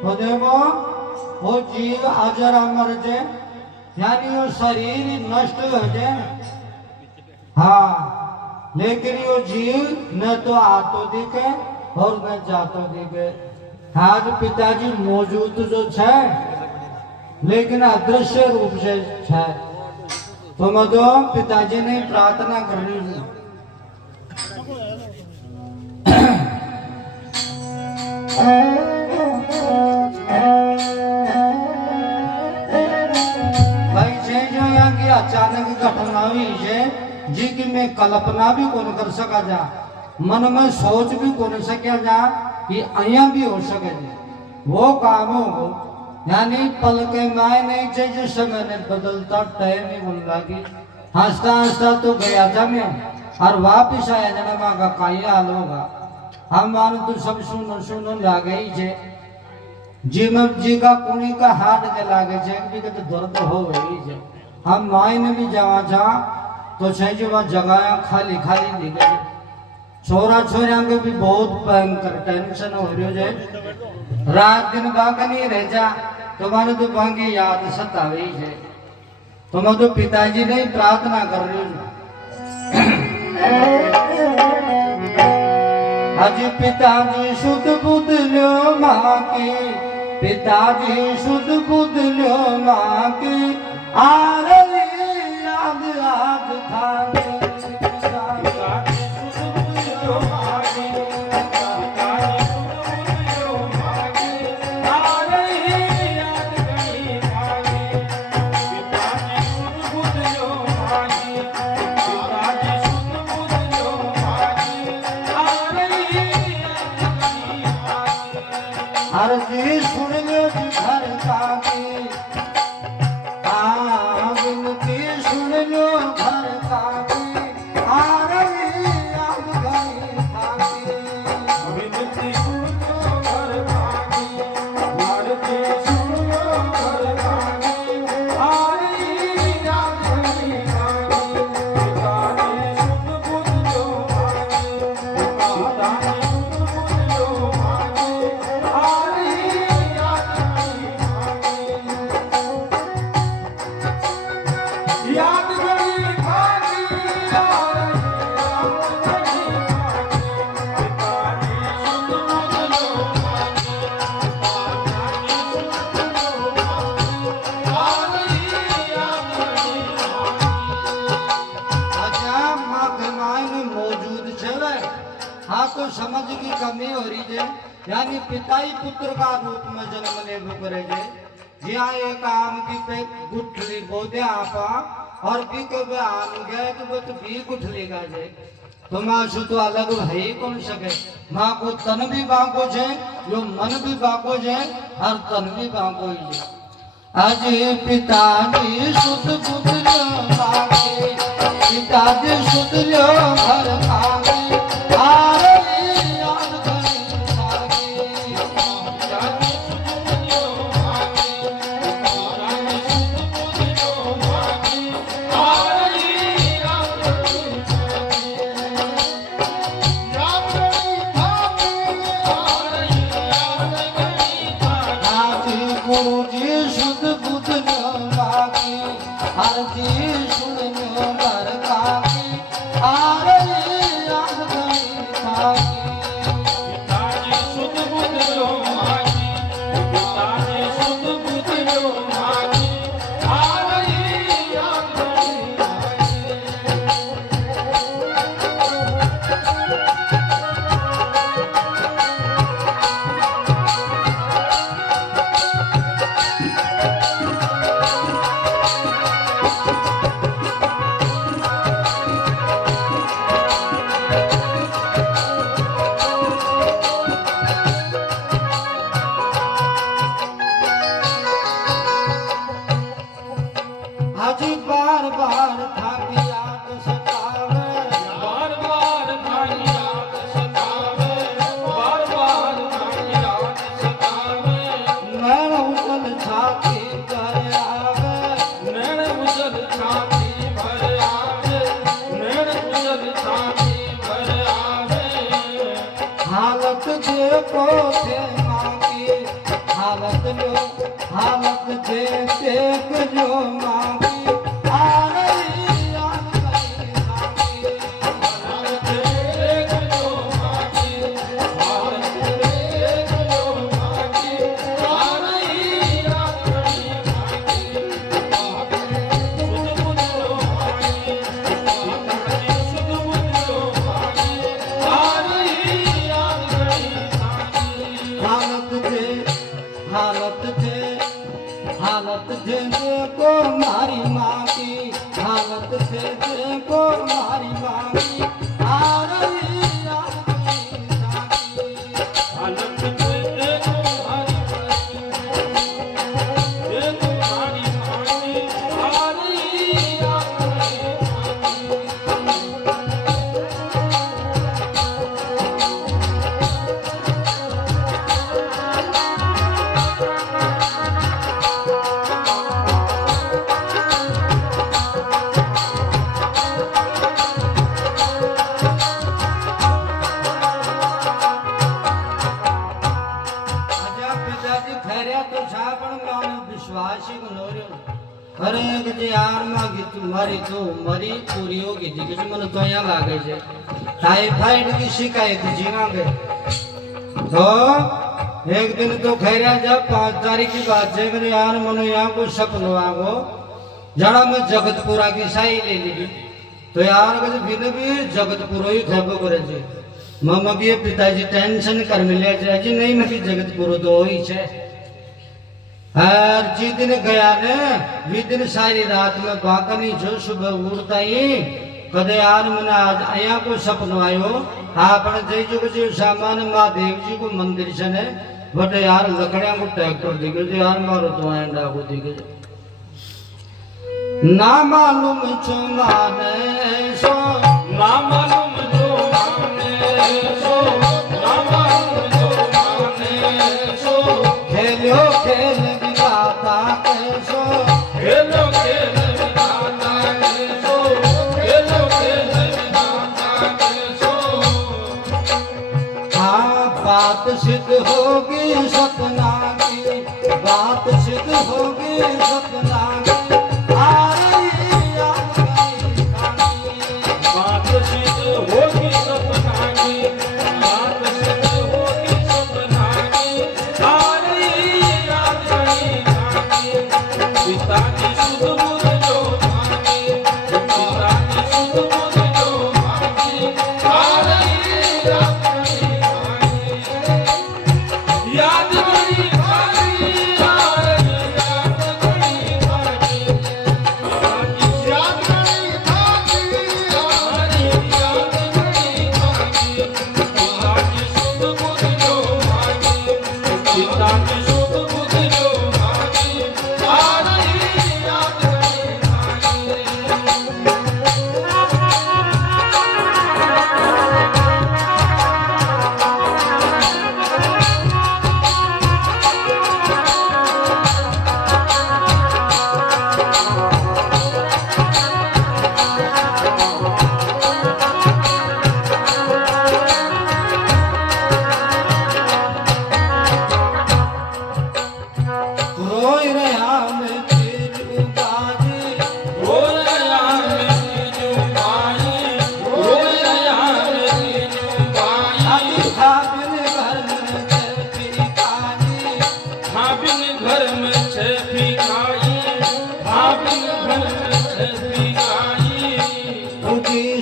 तो देखो वो जीव अजरा मर जाए यानी वो शरीर नष्ट हो जाए। हाँ, लेकिन वो जीव न तो आतो दिखे और न जातो दिखे। आज पिताजी मौजूद जो है लेकिन अदृश्य रूप से है। तो मधो पिताजी ने प्रार्थना करनी भाई जे जो यहाँ की अचानक घटना हुई है जी की मैं कल्पना भी कौन कर सका जा, मन में सोच भी कौन सके जा कि अया भी हो सके। वो काम हो यानी पल के माय नहीं चाहिए समय ने बदलता टाइम ही बोल लगी। हंसता हंसता तो गया था मैं और वापिस आया जना माँ का काई हाल होगा। हम मान तो सब सुनो सुनो लागे ही छे जी में जी का कुणी का हाथ के लागे छे भी के तो दर्द हो गई छे। हम माय ने भी जावा जा तो छे जो वहाँ जगह खाली खाली दिखे। छोरा छोरा के भी बहुत भयंकर टेंशन हो रही है। रात दिन बाग नहीं रह जा तुम्हारे तो भांगे याद सतावे है। तो मैं तो पिताजी ने प्रार्थना कर रही हूँ आज पिताजी शुद्ध बुद्ध लो माँ की, पिताजी शुद्ध बुद्ध लो माँ की, आ रही याद आज थाने। हर जी सुन लो घर काकी, विनती सुन लो घर काकी, आ रही याद गई थाकी। विनती सुन लो घर काकी, आरती सुन लो घर काकी, आ रही याद गई थाकी। पिताजी सुन बुझ लो मानी, पिताजी सुन बुझ लो मानी, समझ की कमी हो रही है। यानी पिता ही पुत्र का रूप में जन्म ले करे जिया एक आम की पे गुठली बोदे आपा और भी कब आम गए तो वो तो भी गुठली का जे तो माँ सु तो अलग है ही कौन सके। माँ को तन भी बाको है जो मन भी बाको है और तन भी बाको ही है। आज पिताजी शुद्ध बुद्ध लो मांगे, पिताजी शुद्ध लो घर मांगे, देखो थे माँ की हालत लो हालत देख जो माँ की आ रही याद गई माँ की हालत देख जो माँ की हालत देख जो माँ की आ रही याद गई माँ की हालत थे देखो मारी माँ की हालत थे देखो मारी माँ की आ रही याद गई माँ की हालत थे देखो मारी माँ की देखो मारी माँ की आ रही याद गई अरे कि यार मागी तुम्हारी तो मरी पूरी होगी थी कि मन तो यहाँ लागे छे टाइफाइड की शिकायत जीवांगे तो एक दिन तो खैरिया जब 5 तारीख की बात है कि यार मनो यहाँ को सपनो आगो जड़ा में जगतपुरा की साई ले ली तो यार कहते बिन भी जगतपुरो ही खबो करे छे मम्मा भी पिताजी टेंशन कर मिले छे जी नहीं मैं जगतपुरो तो ही छे हर जी दिन गया ने वी दिन सारी रात में बाकनी जो सुबह उड़ता ही कदे यार मने आज आया को सपनो आयो आपने जय जो जो सामान महादेव जी को मंदिर से ने बटे यार लकड़ियां को ट्रैक्टर दिखे जो यार मारो तो आंडा को दिखे ना मालूम जो माने सो ना मालूम जो माने सो ना मालूम जो माने सो खेलो खेल कैसो खेलो खेल विधाता कैसो खेलो खेल विधाता कैसो हाँ बात सिद्ध होगी सपना की बात सिद्ध होगी सपना की आ रही याद गई बात सिद्ध होगी सपना की बात सिद्ध होगी सपना की आ रही याद गई पिताजी शुद्ध बुद्ध जो मांगे पिताजी शुद्ध बुद्ध जो मांगे आ रही याद गई याद गई आ रही याद गई याद गई आ रही याद गई पिताजी शुद्ध बुद्ध जो मांगे पिताजी शुद्ध बुद्ध जो मांगे आ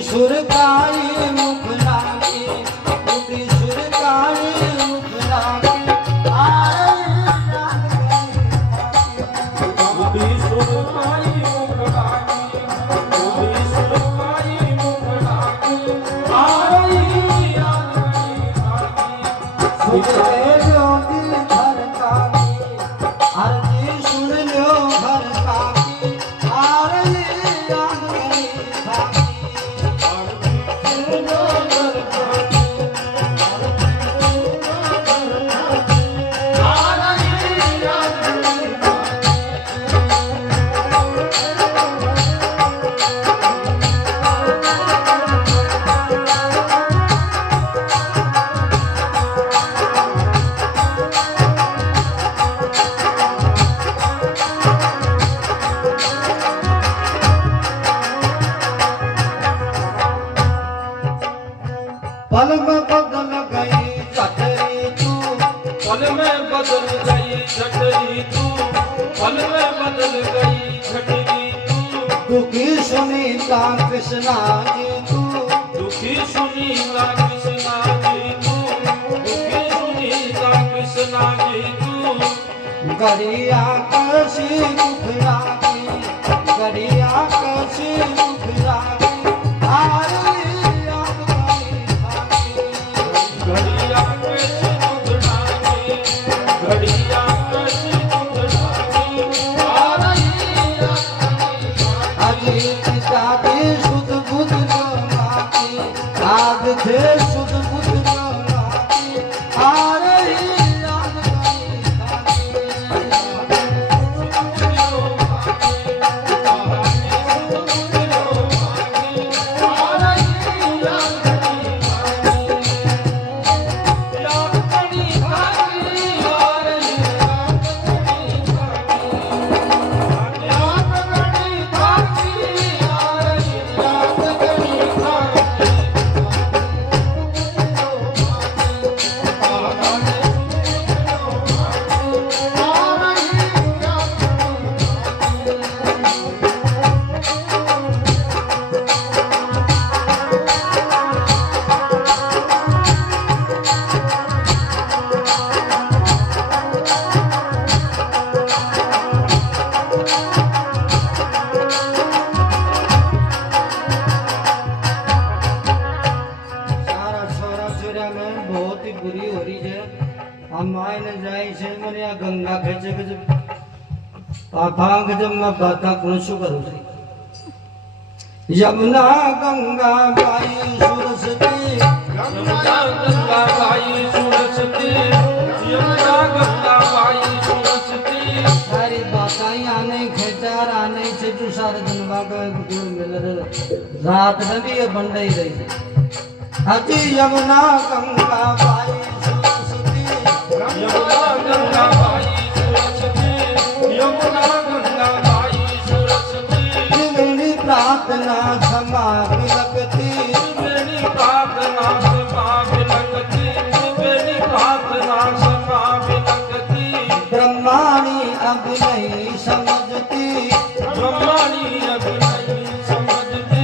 सुरकाई मुख लागी उठी सुरकाई मुख लागी उठी सुरकाई मुख लागी उठी सुरकाई मुख लागी आ रही याद गई सुन ज्योति घर काकी अर्जी सुन लो घर काकी आ रही याद गई पल में बदल गई छटरी तू, पल में बदल गई छटरी तू। दुखी सुनीता कृष्णा जी तू, दुखी सुनीता कृष्णा जी तू, दुखी सुनीता कृष्णा जी तू। गरिया कशी दुख रागी, गरिया कशी दुख रागी, घड़िया कशी दुख रागी, घड़िया कशी दुख रागी, आ रही अजीत जाति सुध बुध माती, आग थे सुध बुध माती, आ रही बुरी हो रही है। हम मायने जाए छे मने आ गंगा खेचे के पापांग जब मैं बाता कौन शु करूं यमुना गंगा बाई सुरसती, यमुना गंगा बाई सुरसती, यमुना गंगा बाई सुरसती। सारी बाताई आने खेचार आने छे जो सारे दिन बागा मिल रात में भी ये बंडई रही हजी यमुना गंगा बाई सुरसती, यमुना गंगा बाई सुरसती, यमुना गंगा बाई सुरसती। मेरी प्रार्थना क्षमा विलकती, मेरी प्रार्थना क्षमा विलकती, मेरी प्रार्थना क्षमा विलकती। ब्रह्माणी अब नहीं समझती, ब्रह्माणी अब नहीं समझती,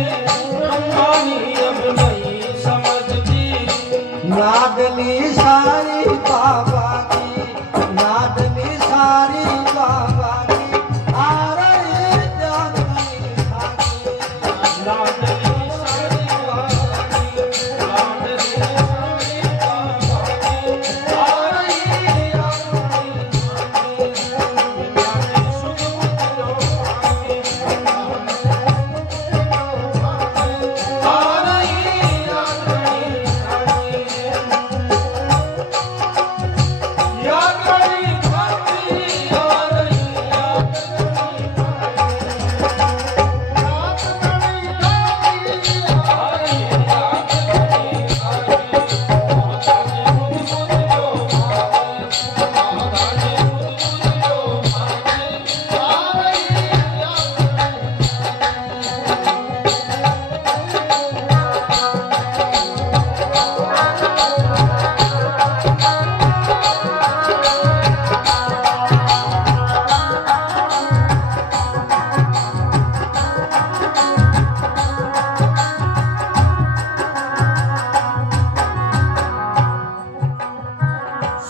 ब्रह्माणी अब नहीं समझती। लाडली सारी बाबा की, लाडली सारी बाबा की, आ रही जागनी सारी, लाडली सारी बाबा की, लाडली सारी बाबा की, आ रही जागनी सारी। प्यारी सुध बुध लो आगे, आ रही जागनी सारी। या करी भक्ति आ रही, या करी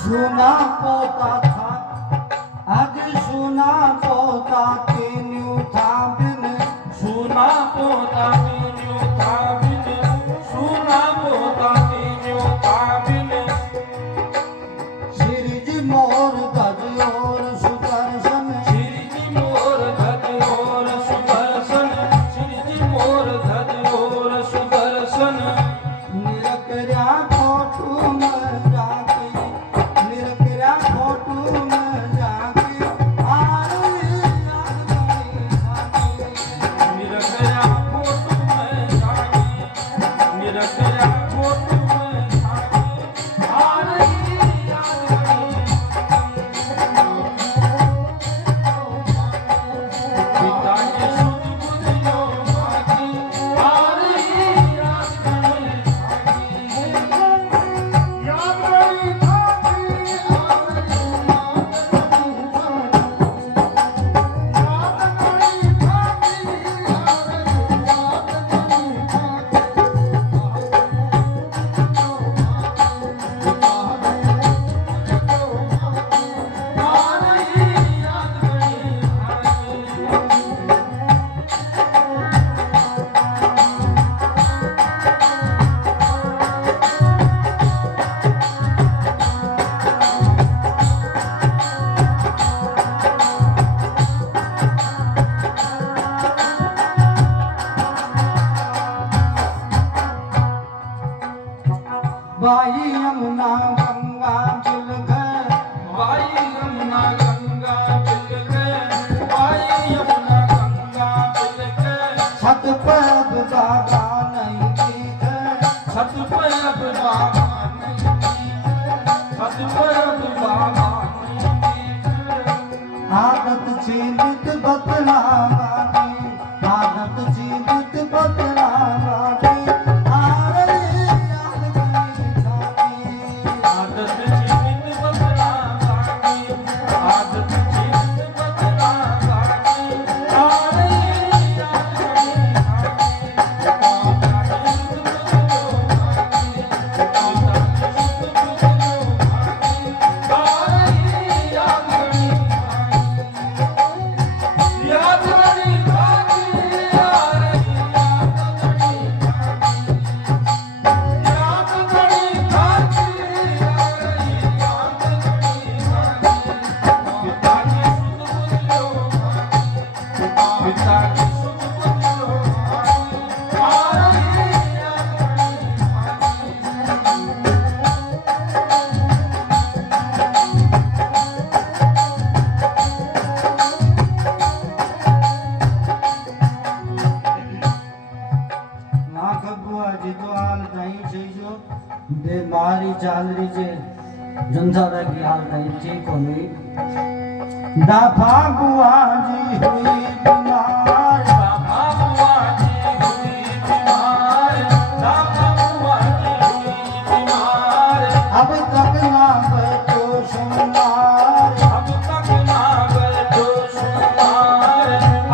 सुना पोता था आज सुना पोता तीनू था बिन, सुना पोता तीन्यों था बिन, सुना पोता तीन्यों था बिन। सिरज मोर गज और सुदर्शन, श्रीजी मोर धज और सुदर्शन, श्रीजी मोर धज और सुदर्शन। निरकर्या फोटू में जाके, निरकर्या फोटू में जाके, आ रही जागनी आदत जीवित बदला बाकी आदत जीवित बदला बाकी आ रही याद घड़ी बीमारी चाल रही है जनता की हालत ठीक होनी दाफा बुआ जी हुई बीमार दाफा बुआ जी हुई बीमार दाफा बुआ जी हुई बीमार अब तक ना बैठो सुनार अब तक ना बैठो सुनार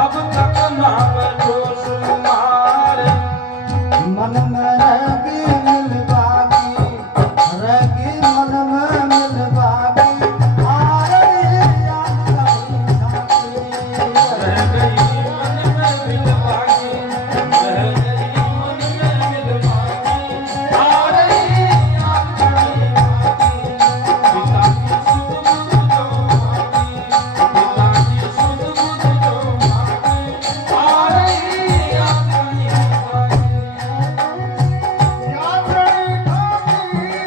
अब तक ना बैठो सुनार मन में रहेगी मिलवागी रहेगी मन में मिलवागी आ रही याद कहीं रह गई मन में मिलवागी रह गई मन में मिलवागी आ रही याद घड़ी पिता की सुध बुध जो मांगी पिता की सुध बुध जो मांगी आ रही याद घड़ी याद घड़ी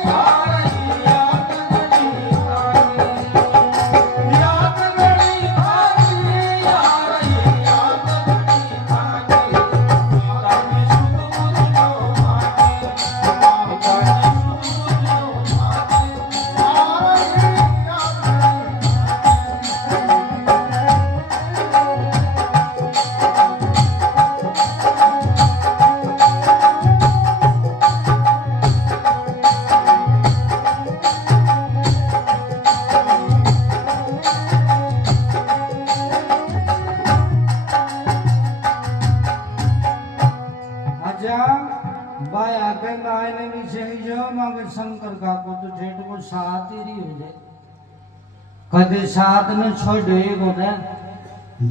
आ रही याद घड़ी याद घड़ी आती आ रही याद घड़ी आती पिता की सुध बुध जो मांगी पिता की सुध बुध जो मांगी आ रही याद अच्छा भाई आगे गायने भी सही जो मगर शंकर का को तो ठेठ को साथ ही रही हो जाए कदे साथ न छोड़े को ने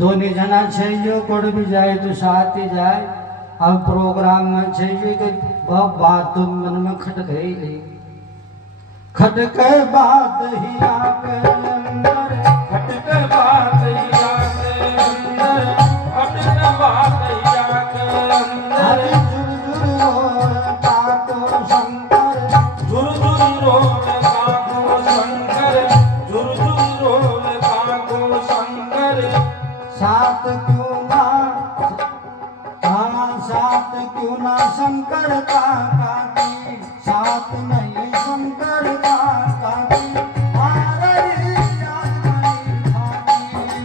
दोनों जना चाहिए कोड भी जाए तो साथ ही जाए अब प्रोग्राम में चाहिए कि बहुत बात तो मन में खटक गई खटके बात ही आके अंदर खटके बात या के अंदर खटके बात या के हरी अंदर जुर जुर ताको शंकर झुर झुर रोल काको शंकर झुर झुर रोल काको शंकर साथ क्यों ना हाँ साथ क्यों ना शंकर का काकी साथ नहीं शंकर का काकी आ रही याद नहीं खाकी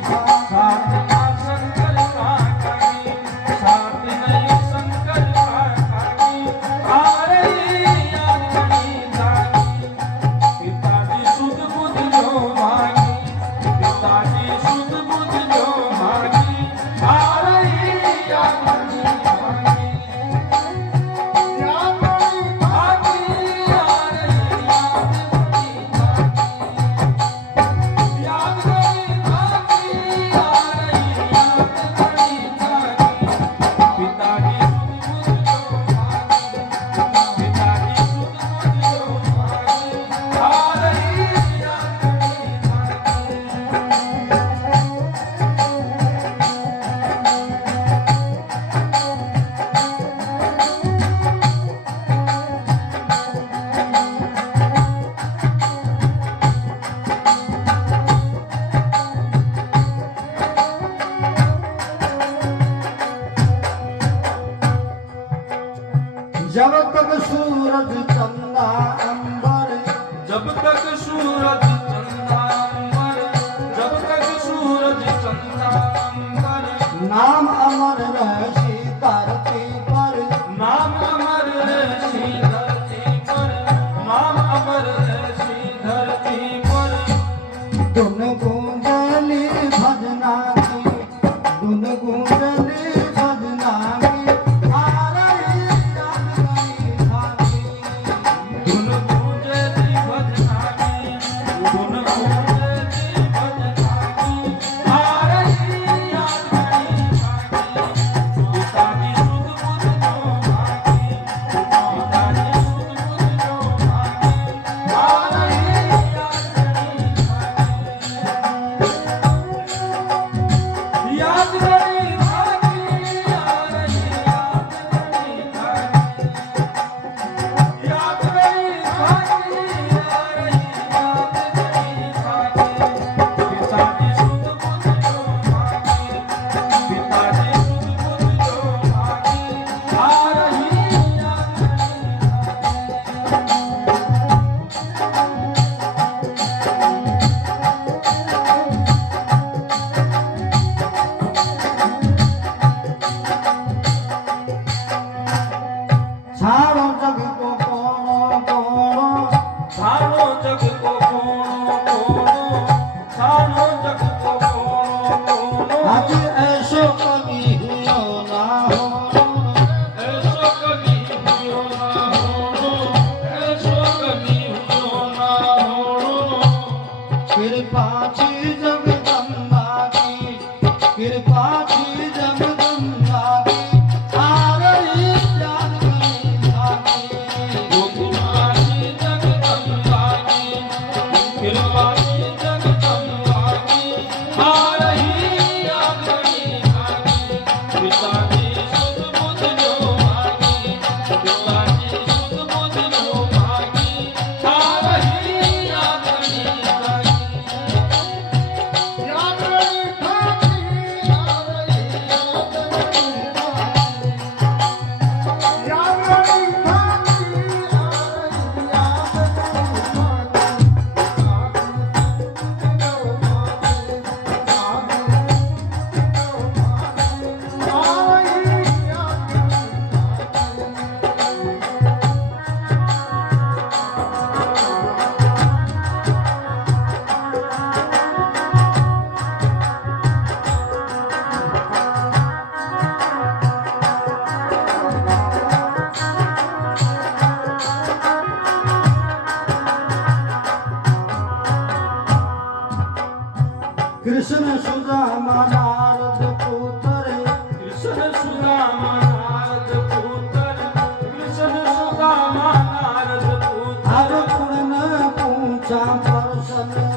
गुण गुण जीवन जागी आ रही याद घड़ी जागी पिताजी सुध बुध जो मांगी पिताजी सुध बुध जो मांगी आ रही याद घड़ी जागी आ रही याद घड़ी जागी आ रही पिताजी सुध बुध जो मांगी पिताजी सुध बुध जो मांगी आ रही याद छाड़ो जग को कोनो कोनो छाड़ो जग को कोनो कोनो छाड़ो जग को कोनो कोनो आज ऐसो कभी हुयो ना हो ऐसो कभी हुयो ना होनो ऐसो कभी हुयो ना होनो कृपा छी जगदम्बा की कृपा छी जगदम्बा की आ रही याद घड़ी जागी गोकुमारी जगदम्बा की कृपा की जगदम्बा की आ रही याद घड़ी जागी पिताजी सुध बुध जो मांगी पिताजी सुध बुध जो मांगी आ रही याद घड़ी जागी याद घड़ी जागी आ रही याद घड़ी जागी कृष्ण सुदामा नारद पुत्र कृष्ण सुदामा नारद पुत्र कृष्ण सुदामा नारद पुत्र अब पूर्ण पूछा प्रसन्न